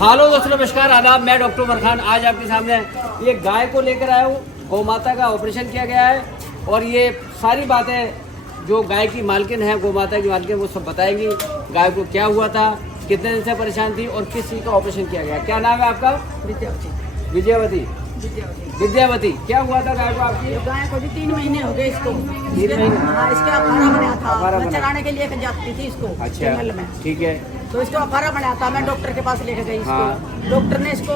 Hello दोस्तों, नमस्कार, आदाब। मैं डॉक्टर उमर खान आज आपके सामने ये गाय को लेकर आया हूँ। गौ माता का ऑपरेशन किया गया है और ये सारी बातें जो गाय की मालकिन है, गौ माता की मालकिन, वो सब बताएंगी। गाय को क्या हुआ था, कितने दिन से परेशान थी और किस चीज़ का ऑपरेशन किया गया। क्या नाम है आपका? विद्यावती। विद्यावती, क्या हुआ था गाय को आपकी? गाय को भी 3 महीने हो गए इसको। 3 महीने? हाँ, इसका अफारा बनाया था। अफारा मैं बना। चराने के लिए जाती थी इसको जंगल में। ठीक है। तो इसको अफारा बनाया था, मैं डॉक्टर के पास लेके गई इसको। हाँ। डॉक्टर ने इसको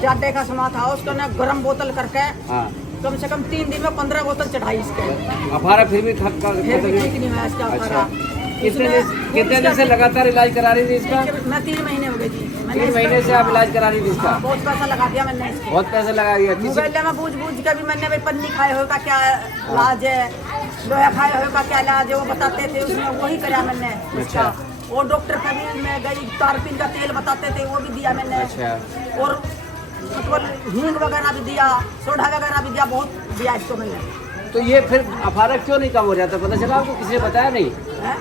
जाडे का समा था, उसको ना गर्म बोतल करके हाँ। कम से कम 3 दिन में 15 बोतल चढ़ाई इसके। अफारा फिर भी फिर भी ठीक नहीं हुआ इसका अफारा। कितने दिन से लगातार इलाज करा रही थी इसका? मैं 3 महीने हो गए जी। 3 महीने से आप इलाज करा रही थी इसका? बहुत पैसा लगा दिया मैंने इसको। बहुत पैसा लगा दिया। मोबाइल में बूझ के भी मैंने भाई पन्नी खाए होगा क्या इलाज है, लोहा खाए होगा क्या इलाज है, वो बताते थे, उसमें वही करा मैंने इसका। वो डॉक्टर का भी मैं गई, तारपीन का तेल बताते थे, वो भी दिया मैंने। और मतलब हींग वगैरह भी दिया, सोडा वगैरह भी दिया, बहुत दिया इसको मैंने। तो ये फिर अफारा क्यों नहीं कम हो जाता, पता चला आपको? किसी ने बताया नहीं? है?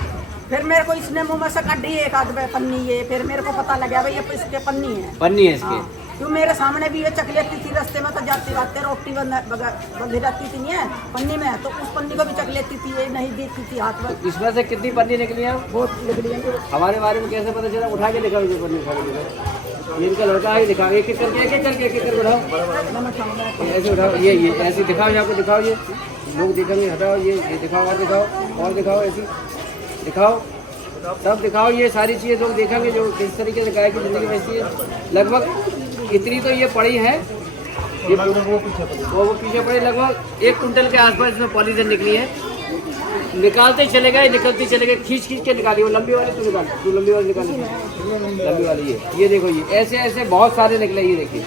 फिर मेरे को इसने मुंह में से काटी एक आध पन्नी ये, फिर मेरे को पता लगा भाई ये इसके पन्नी है। पन्नी है इसके? हाँ। क्यों मेरे सामने भी ये चक लेती थी रास्ते में, तो जाते जाते रोटी बंधी रहती थी नहीं पन्नी में, तो उस पन्नी को भी चक लेती थी, ये नहीं देती थी हाथ में। तो इसमें से कितनी पन्नी निकली है? बहुत निकली है। हमारे बारे में कैसे पता चला? उठा के दिखाओ ये पन्नी, उठा के दिखाओ। ये इनका लड़का ही दिखाओ, एक एक करके उठाओ, ऐसे उठाओ। ये ऐसे दिखाओ, यहाँ को दिखाओ, ये लोग देखेंगे। हटाओ ये दिखाओ, और दिखाओ, और दिखाओ, ऐसी दिखाओ, तब दिखाओ। ये सारी चीज़ें लोग देखेंगे जो किस तरीके से गाय की जिंदगी में ऐसी है। लगभग इतनी तो ये पड़ी है, ये वो पीछे पड़ी। लगभग 1 कुंटल के आसपास इसमें पॉलीथिन निकली है। निकालते चले गए, निकलते चले गए, खींच के निकाली। वो लंबी वाली तो निकाल, तू लंबी वाली निकाल, लंबी वाली ये देखो, ये ऐसे ऐसे बहुत सारे निकले। ये देखिए,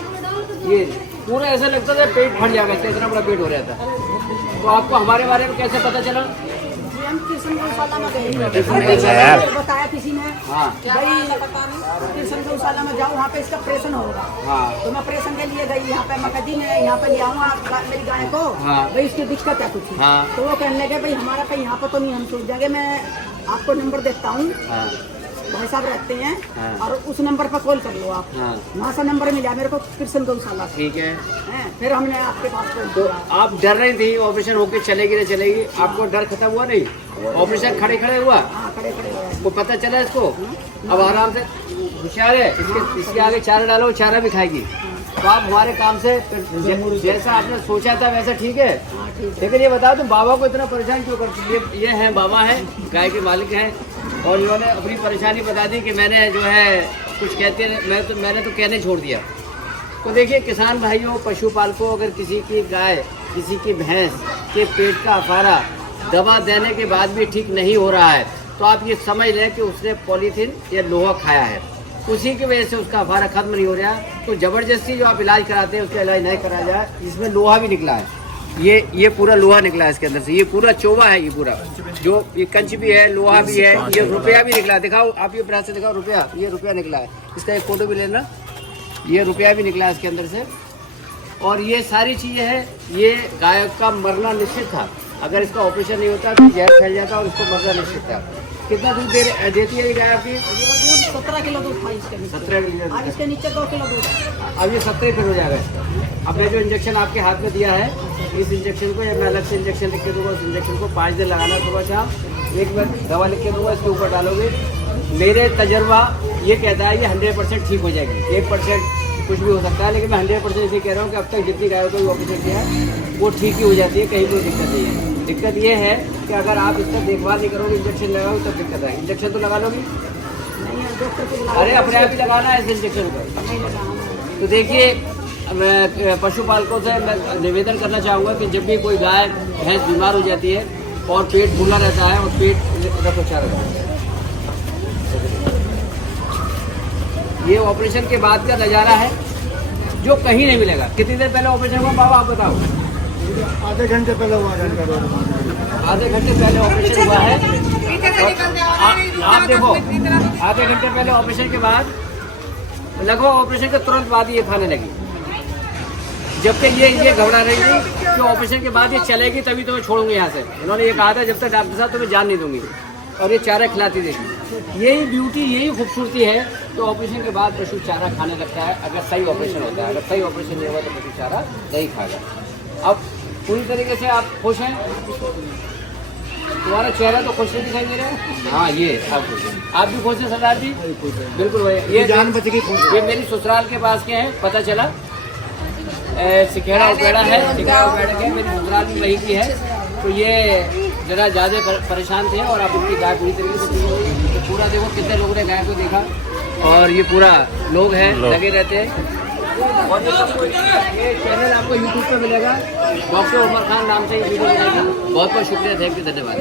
ये पूरा ऐसा लगता था पेट फट जाएगा, इसका इतना बड़ा पेट हो रहा था। तो आपको हमारे बारे में कैसे पता चला? बताया किसी ने। हाँ। भाई कृष्ण गौशाला में जाऊँ, वहाँ पे इसका ऑपरेशन होगा। हाँ। तो मैं ऑपरेशन के लिए गई, यहाँ पे मकदी में, यहाँ पे ले आऊँगा मेरी गाय को। हाँ। भाई इसकी दिक्कत है कुछ। हाँ। तो वो कहने लगे भाई हमारा कहीं यहाँ पे तो नहीं, हम सोच जाएंगे, मैं आपको नंबर देता हूँ, हाँ। भाई साहब रहते हैं। हाँ। और उस नंबर पर कॉल कर लो आप। हाँ। वहाँ से नंबर मिला मेरे को कृष्ण गौशाला से। ठीक है। फिर हमने आपके पास कॉल तो किया। आप डर रही थी ऑपरेशन होके चलेगी ना चलेगी? आपको डर खत्म हुआ नहीं? ऑपरेशन खड़े खड़े हुआ? हाँ, खड़े खड़े हो गए। वो पता चला इसको? अब आराम से, होशियार है। इसके आगे चारा डालो, चारा भी खाएगी। तो आप हमारे काम से जैसा आपने सोचा था वैसा ठीक है। लेकिन ये बता दूं, बाबा को इतना परेशान क्यों करती? ये हैं बाबा हैं, गाय के मालिक हैं, और इन्होंने अपनी परेशानी बता दी कि मैंने जो है कुछ कहते हैं, मैंने तो कहने छोड़ दिया। तो देखिए किसान भाइयों, पशुपालकों, अगर किसी की गाय, किसी की भैंस के पेट का अफारा दवा देने के बाद भी ठीक नहीं हो रहा है, तो आप ये समझ लें कि उसने पॉलीथीन या लोहा खाया है, उसी की वजह से उसका अफारा खत्म नहीं हो रहा। तो ज़बरदस्ती जो आप इलाज कराते हैं उसका इलाज नहीं कराया जाए। इसमें लोहा भी निकला है, ये पूरा लोहा निकला है इसके अंदर से, ये पूरा चोवा है, ये पूरा जो ये कंच भी है, लोहा भी है, ये रुपया भी निकला है। दिखाओ आप, ये प्रयास से दिखाओ रुपया, ये रुपया निकला है। इसका एक फोटो भी लेना, ये रुपया भी निकला है इसके अंदर से। और ये सारी चीज़ें हैं। ये गाय का मरना निश्चित था, अगर इसका ऑपरेशन नहीं होता तो जहर फैल जाता और इसको मरना निश्चित था। कितना दूध देती है ये गाय आपकी? 17 किलो दूध था इसके नीचे। 17 किलो। अब इसके नीचे 2 किलो दूध। अब ये 17 फिर हो जाएगा इसका। अब ये जो इंजेक्शन आपके हाथ में दिया है, इस इंजेक्शन को, या मैं अलग से इंजेक्शन लिख के दूंगा, उस इंजेक्शन को 5 दिन लगाना सुबह शाम। एक बार दवा लिख के दूंगा, इसके ऊपर डालोगे। मेरे तजर्बा ये कहता है ये 100% ठीक हो जाएगी। 1% कुछ भी हो सकता है, लेकिन मैं 100% इसे कह रहा हूँ कि अब तक जितनी गायों को ऑपरेशन किया है वो ठीक ही हो जाती है, कहीं कोई दिक्कत नहीं है। दिक्कत ये है कि अगर आप इसका देखभाल नहीं करोगे, इंजेक्शन लगाओगे तब दिक्कत आएगी। इंजेक्शन तो लगा लोगी? अरे अपने आप ही लगाना है इस इंजेक्शन को। तो देखिए, मैं पशुपालकों से मैं निवेदन करना चाहूँगा कि जब भी कोई गाय भैंस बीमार हो जाती है और पेट फूला रहता है और पेट रखो अच्छा रहता है, ये ऑपरेशन के बाद का नज़ारा है जो कहीं नहीं मिलेगा। कितनी देर पहले ऑपरेशन हुआ बाबा, आप बताओ? आधे घंटे पहले हुआ। आधे घंटे पहले ऑपरेशन हुआ है। आप देखो, आधे घंटे पहले ऑपरेशन के बाद, लगभग ऑपरेशन के तुरंत बाद ये खाने लगी। जबकि ये घबरा रही थी कि ऑपरेशन के बाद ये चलेगी तभी तो मैं छोड़ूंगी यहाँ से। इन्होंने ये कहा था जब तक डॉक्टर साहब तुम्हें जान नहीं दूंगी, और ये चारा खिलाती देखी। यही ब्यूटी, यही खूबसूरती है। तो ऑपरेशन के बाद पशु चारा खाने लगता है, अगर सही ऑपरेशन होता है। अगर सही ऑपरेशन नहीं हुआ तो पशु चारा नहीं खाएगा। अब पूरी तरीके से आप खुश हैं? तुम्हारा चेहरा तो खुश नहीं दिखाई दे रहा है। हाँ, ये आप खुश हैं। आप भी खुश हैं सरदार जी? बिल्कुल भैया। ये जान बच गई। ये मेरी ससुराल के पास के हैं, पता चला सिखेड़ा उपेड़ा है, सिखेड़ा उपेड़ा के मेरी ससुराल भी वही की है। तो ये जरा ज़्यादा परेशान थे और अब उनकी गाय पूरी तरीके से ठीक हो गई। तो पूरा देखो कितने लोगों ने गाय को देखा और ये पूरा लोग हैं लगे रहते हैं। और ये चैनल आपको यूट्यूब पे मिलेगा, डॉक्टर उमर खान नाम से ये वीडियो मिलेगी। बहुत बहुत शुक्रिया, थैंक यू, धन्यवाद।